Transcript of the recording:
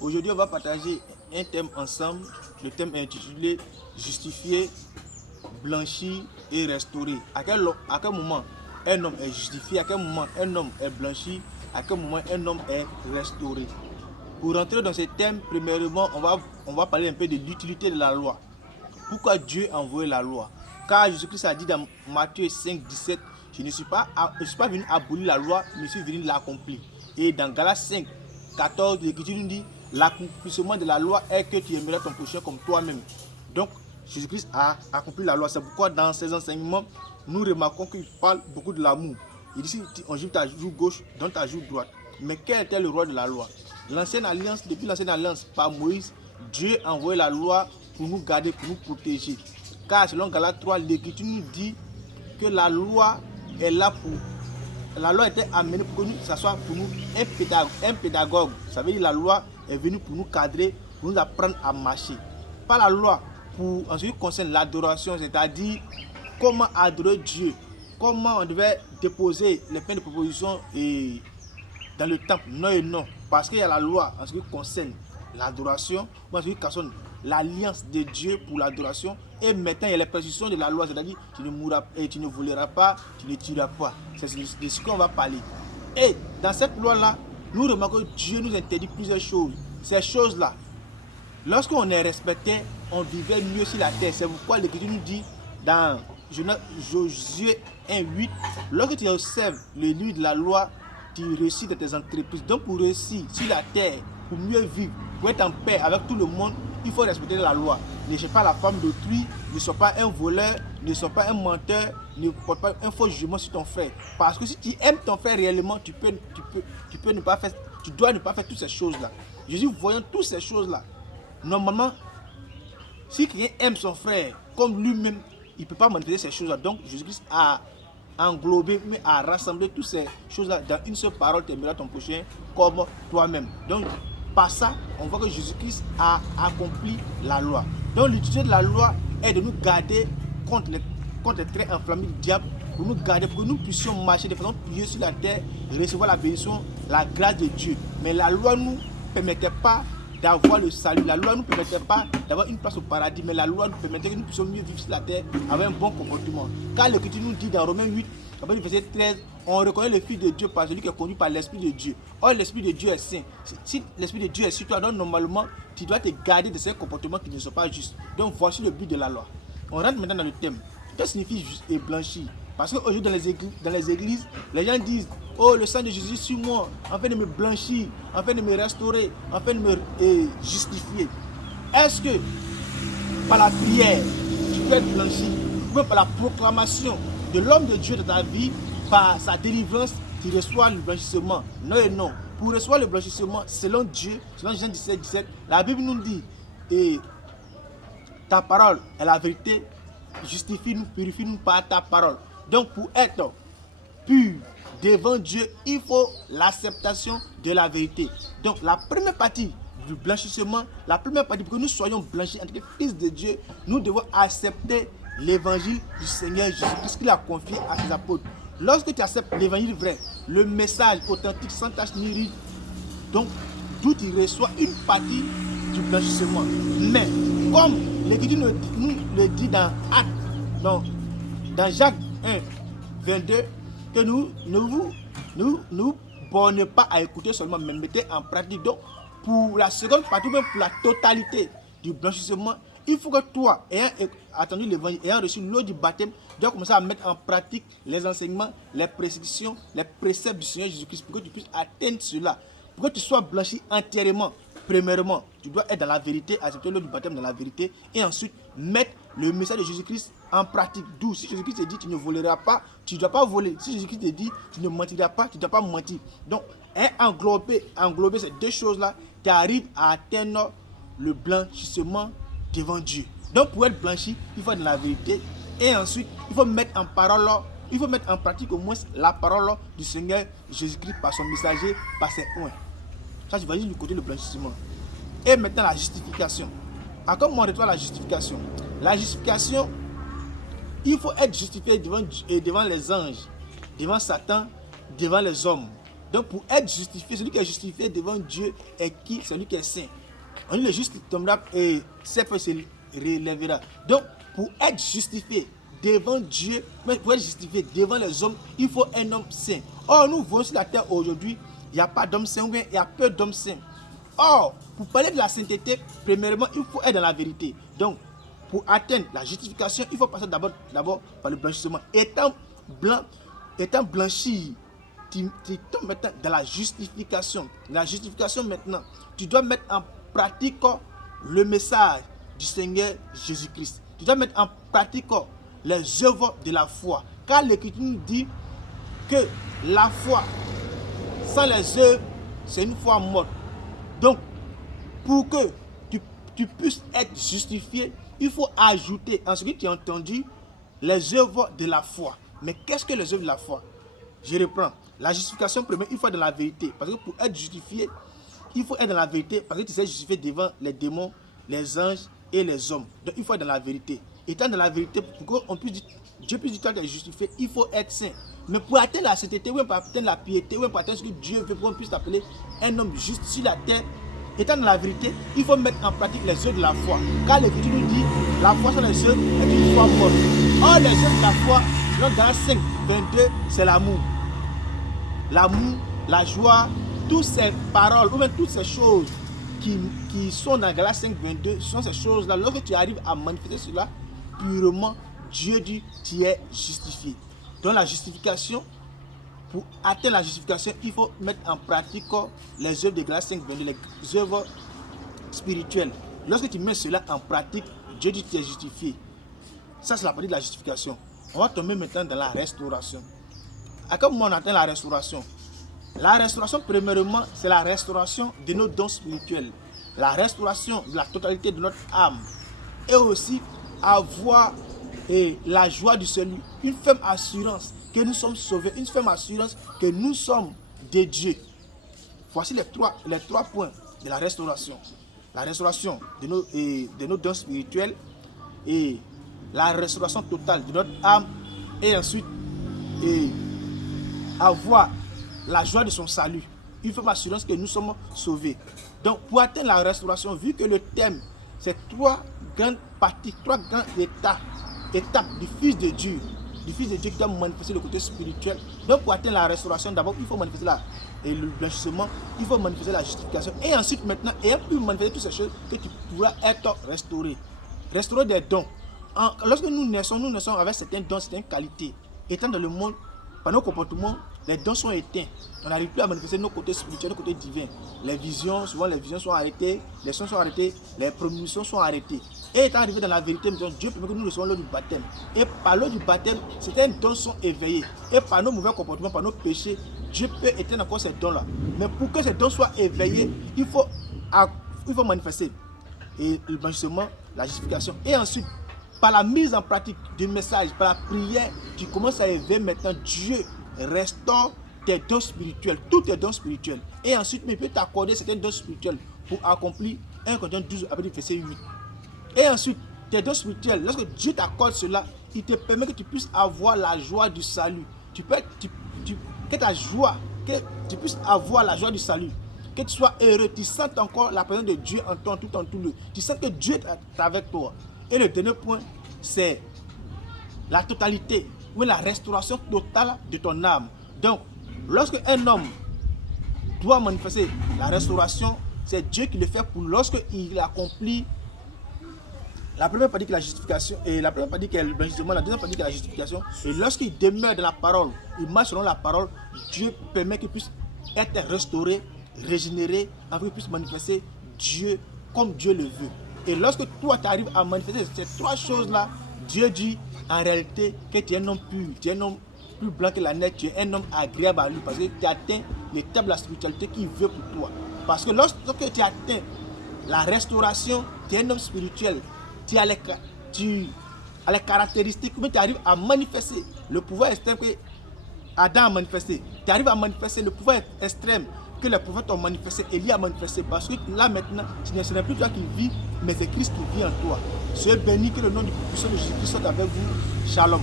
Aujourd'hui, on va partager un thème ensemble. Le thème est intitulé Justifier, blanchi et restaurer. À quel moment un homme est justifié, à quel moment un homme est blanchi, à quel moment un homme est restauré. Pour rentrer dans ce thème, premièrement, on va parler un peu de l'utilité de la loi. Pourquoi Dieu a envoyé la loi? Car Jésus-Christ a dit dans Matthieu 5, 17, je ne suis pas venu abolir la loi, mais je suis venu l'accomplir. Et dans Galates 5, 14, l'Écriture nous dit, l'accomplissement de la loi est que tu aimerais ton prochain comme toi-même. Donc, Jésus-Christ a accompli la loi. C'est pourquoi dans ses enseignements, nous remarquons qu'il parle beaucoup de l'amour. Il dit, on joue ta joue gauche, donne ta joue droite. Mais quel était le rôle de la loi? L'ancienne alliance, depuis l'ancienne alliance par Moïse, Dieu a envoyé la loi pour nous garder, pour nous protéger. Car selon Galates 3, l'Écriture nous dit que la loi est là pour... La loi était amenée pour que nous, ça soit pour nous un pédagogue. Ça veut dire que la loi est venue pour nous cadrer, pour nous apprendre à marcher. Pas la loi pour, en ce qui concerne l'adoration, c'est-à-dire comment adorer Dieu, comment on devait déposer les pains de proposition dans le temple. Non et non. Parce qu'il y a la loi en ce qui concerne l'adoration, ou en ce qui concerne l'alliance de Dieu pour l'adoration. Et maintenant, il y a les précisions de la loi, c'est-à-dire tu ne mourras et tu ne voleras pas, tu ne tueras pas. C'est de ce qu'on va parler. Et dans cette loi-là, nous remarquons que Dieu nous interdit plusieurs choses. Ces choses-là, lorsqu'on est respecté, on vivait mieux sur la terre. C'est pourquoi l'Écriture nous dit dans Josué 1:8, lorsque tu observes le livre de la loi, tu réussis dans tes entreprises. Donc pour réussir sur la terre, pour mieux vivre, pour être en paix avec tout le monde, il faut respecter la loi. Ne cherche pas la femme d'autrui, ne sois pas un voleur, ne sois pas un menteur, ne porte pas un faux jugement sur ton frère. Parce que si tu aimes ton frère réellement, tu dois ne pas faire toutes ces choses-là. Jésus, voyant toutes ces choses-là, normalement, si quelqu'un aime son frère comme lui-même, il ne peut pas manifester ces choses-là. Donc Jésus-Christ a englobé, mais à rassembler toutes ces choses-là dans une seule parole, tu aimeras ton prochain comme toi-même. Donc, par ça, on voit que Jésus-Christ a accompli la loi. Donc, l'utilité de la loi est de nous garder contre les traits enflammés du diable, pour nous garder, pour que nous puissions marcher de façon pieuse sur la terre, recevoir la bénédiction, la grâce de Dieu. Mais la loi ne nous permettait pas d'avoir le salut. La loi ne nous permettait pas d'avoir une place au paradis, mais la loi nous permettait que nous puissions mieux vivre sur la terre avec un bon comportement. Car l'Écriture nous dit dans Romains 8, verset 13, on reconnaît le Fils de Dieu par celui qui est conduit par l'Esprit de Dieu. Or, l'Esprit de Dieu est saint. Si l'Esprit de Dieu est sur toi, donc normalement, tu dois te garder de ces comportements qui ne sont pas justes. Donc, voici le but de la loi. On rentre maintenant dans le thème. Qu'est-ce que signifie juste et blanchi? Parce qu'aujourd'hui, dans les églises, les gens disent, oh, le sang de Jésus sur moi, afin de me blanchir, afin de me restaurer, afin de me justifier. Est-ce que par la prière, tu peux être blanchi, ou par la proclamation de l'homme de Dieu dans ta vie, par sa délivrance, tu reçois le blanchissement? Non et non. Pour recevoir le blanchissement, selon Dieu, selon Jean 17, 17, la Bible nous dit, et ta parole est la vérité, justifie-nous, purifie-nous par ta parole. Donc pour être pur devant Dieu, il faut l'acceptation de la vérité. Donc la première partie du blanchissement, la première partie pour que nous soyons blanchis en tant que fils de Dieu, nous devons accepter l'évangile du Seigneur Jésus-Christ qu'il a confié à ses apôtres. Lorsque tu acceptes l'évangile vrai, le message authentique sans tache ni ride, donc d'où tu reçois une partie du blanchissement. Mais comme l'Écriture nous le dit dans Actes, dans Jacques 1, 22, que nous ne bornez pas à écouter seulement, mais mettez en pratique. Donc, pour la seconde partie, même pour la totalité du blanchissement, il faut que toi, ayant attendu l'évangile, ayant reçu l'eau du baptême, tu dois commencer à mettre en pratique les enseignements, les prescriptions, les préceptes du Seigneur Jésus-Christ pour que tu puisses atteindre cela. Pour que tu sois blanchi entièrement, premièrement, tu dois être dans la vérité, accepter l'eau du baptême dans la vérité, et ensuite mettre le message de Jésus-Christ en pratique. D'où, si Jésus-Christ te dit tu ne voleras pas, tu ne dois pas voler. Si Jésus-Christ te dit tu ne mentiras pas, tu ne dois pas mentir. Donc, englober ces deux choses-là, tu arrives à atteindre le blanchissement devant Dieu. Donc, pour être blanchi, il faut être dans la vérité. Et ensuite, il faut mettre en pratique au moins la parole du Seigneur Jésus-Christ par son messager, par ses oins. Ça, je vais dire du côté du blanchissement. Et maintenant, la justification. Encore on retrouve la justification. La justification, il faut être justifié devant les anges, devant Satan, devant les hommes. Donc pour être justifié, celui qui est justifié devant Dieu est qui? Celui qui est saint. On dit le juste tombera et cette fois se relèvera. Donc pour être justifié devant Dieu, mais pour être justifié devant les hommes, il faut un homme saint. Or nous voyons sur la terre aujourd'hui, il n'y a pas d'homme saint, ou bien il y a peu d'hommes saints. Or, pour parler de la sainteté, premièrement, il faut être dans la vérité. Donc, pour atteindre la justification, il faut passer d'abord par le blanchissement. Étant blanchi, tu tombes maintenant dans la justification. La justification maintenant, tu dois mettre en pratique le message du Seigneur Jésus-Christ. Tu dois mettre en pratique les œuvres de la foi. Car l'Écriture nous dit que la foi sans les œuvres, c'est une foi morte. Donc, pour que tu puisses être justifié, il faut ajouter en ce que tu as entendu les œuvres de la foi. Mais qu'est-ce que les œuvres de la foi? Je reprends. La justification, première, il faut être dans la vérité. Parce que pour être justifié, il faut être dans la vérité. Parce que tu sais justifier devant les démons, les anges et les hommes. Donc, il faut être dans la vérité. Étant dans la vérité, pour que Dieu puisse dire que tu es justifié, il faut être saint. Mais pour atteindre la sainteté, ou pour atteindre la piété, ou pour atteindre ce que Dieu veut, pour qu'on puisse t'appeler un homme juste sur la terre, étant dans la vérité, il faut mettre en pratique les œuvres de la foi. Car l'Écriture nous dit, la foi sans les œuvres est une foi morte. Or, les œuvres de la foi, selon Galates 5, 22, c'est l'amour. L'amour, la joie, toutes ces paroles, ou même toutes ces choses qui sont dans Galates 5, 22, ce sont ces choses-là. Lorsque tu arrives à manifester cela, purement, Dieu dit, tu es justifié. Donc la justification, pour atteindre la justification, il faut mettre en pratique les œuvres de Galates 5, 22, les œuvres spirituelles. Lorsque tu mets cela en pratique, Dieu dit que tu es justifié. Ça, c'est la partie de la justification. On va tomber maintenant dans la restauration. À quel moment on atteint la restauration? La restauration, premièrement, c'est la restauration de nos dons spirituels. La restauration de la totalité de notre âme. Et aussi avoir la joie du salut. Une ferme assurance que nous sommes sauvés. Une ferme assurance que nous sommes de Dieu. Voici les trois points de la restauration. La restauration de nos dons spirituels et la restauration totale de notre âme et ensuite avoir la joie de son salut. Une ferme assurance que nous sommes sauvés. Donc pour atteindre la restauration, vu que le thème c'est trois grandes parties, trois grandes étapes du Fils de Dieu qui doit manifester le côté spirituel. Donc pour atteindre la restauration, d'abord il faut manifester le blanchissement, il faut manifester la justification et ensuite maintenant, ayant pu manifester toutes ces choses, que tu pourras être restauré. Restaurer des dons. Lorsque nous naissons avec certains dons, certaines qualités. Étant dans le monde, par nos comportements, les dons sont éteints. On n'arrive plus à manifester nos côtés spirituels, nos côtés divins. Les visions, souvent les visions sont arrêtées, les sons sont arrêtés, les prémonitions sont arrêtées. Et étant arrivé dans la vérité, Dieu permet que nous recevons l'eau du baptême. Et par l'eau du baptême, certains dons sont éveillés. Et par nos mauvais comportements, par nos péchés, Dieu peut éteindre encore ces dons-là. Mais pour que ces dons soient éveillés, il faut manifester le blanchissement, la justification. Et ensuite, par la mise en pratique du message, par la prière, tu commences à éveiller maintenant Dieu. Restaure tes dons spirituels, tous tes dons spirituels. Et ensuite, il peut t'accorder certains dons spirituels pour accomplir 1 Corinthiens 12, verset 8. Et ensuite, tes dons spirituels, lorsque Dieu t'accorde cela, il te permet que tu puisses avoir la joie du salut. Que ta joie, que tu puisses avoir la joie du salut. Que tu sois heureux, tu sens encore la présence de Dieu en toi, tout en tout lieu. Tu sens que Dieu est avec toi. Et le dernier point, c'est la totalité, ou la restauration totale de ton âme. Donc, lorsque un homme doit manifester la restauration, c'est Dieu qui le fait pour lorsqu'il accomplit la première partie qui est la justification, et la première partie qui est le blanchissement, la deuxième partie qui est la justification. Et lorsqu'il demeure dans la parole, il marche selon la parole, Dieu permet qu'il puisse être restauré, régénéré, afin qu'il puisse manifester Dieu comme Dieu le veut. Et lorsque toi tu arrives à manifester ces trois choses-là, Dieu dit en réalité que tu es un homme pur, tu es un homme plus blanc que la neige, tu es un homme agréable à lui parce que tu atteins l'étape de la spiritualité qu'il veut pour toi. Parce que lorsque tu atteins la restauration, tu es un homme spirituel, tu as les caractéristiques, mais tu arrives à manifester le pouvoir extrême que Adam a manifesté. Tu arrives à manifester le pouvoir extrême que les prophètes ont manifesté, Élie a manifesté, parce que là maintenant, ce n'est plus toi qui vis, mais c'est Christ qui vit en toi. Soyez bénis, que le nom du puissant de Jésus-Christ soit avec vous. Shalom.